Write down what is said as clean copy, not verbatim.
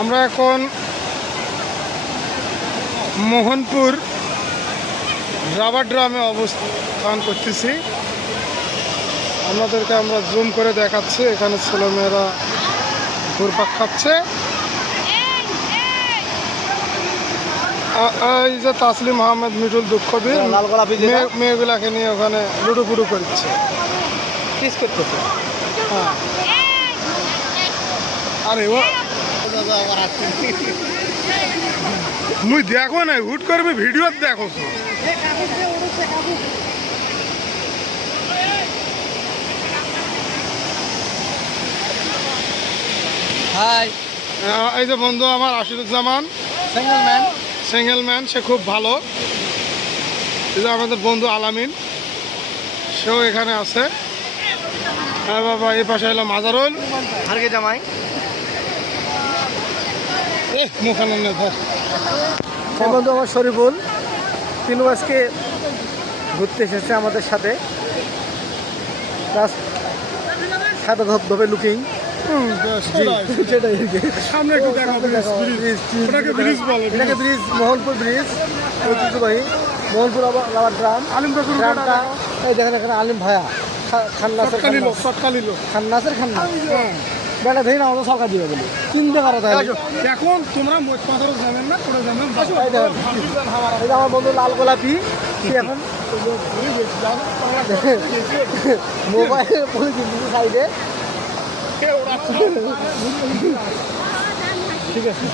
আমরা এখন মোহনপুর রাবার ড্রামে অবস্থান করতেছি। আপনাদেরকে আমরা জুম করে দেখাচ্ছি। এখানে ছেলেমেয়েরা ঘুরপাক খাচ্ছে। এই যে তাসলিম আহমেদ মিঠুল দুঃখবীর মেয়েগুলাকে নিয়ে ওখানে লুডুপুডু করছে, কিস করতেছে। হ্যাঁ, আরে ও মুই দেখো না, হুট করবি ভিডিও দেখো তো। হাই, এই যে বন্ধু আমার আশিরুজ্জামান, সিঙ্গেল ম্যান, সে খুব ভালো। এই যে আমাদের বন্ধু আলামিন, সেও এখানে আছে। হ্যাঁ বাবা, এই পাশে এলো মাজারুল হারকে জামাই। মুখানে বন্ধু আমার শরীফুল, তিনু আজকে ঘুরতে এসেছে আমাদের সাথে। সাদা ধবধবে লুকিং, সামনে একটু দেখো, ব্রিজ বলে, এটাকে ব্রিজ, মোহনপুর ব্রিজ, ঐতিহ্যবাহী মোহনপুর রাবার ড্রাম। ড্রামটা এই দেখেন, এখানে আলিম ভাইয়া খান্নাসের বেটা ধরি না, আমাদের সরকার দিবে বলি কিনতে পারো। তাহলে এখন তোমরা কথাটা জানেন না, তোমরা জানেন। এই যে আমার বন্ধু লাল গোলাপি, সে এখন মোবাইল পরে কিন্তু সাইডে। ঠিক আছে।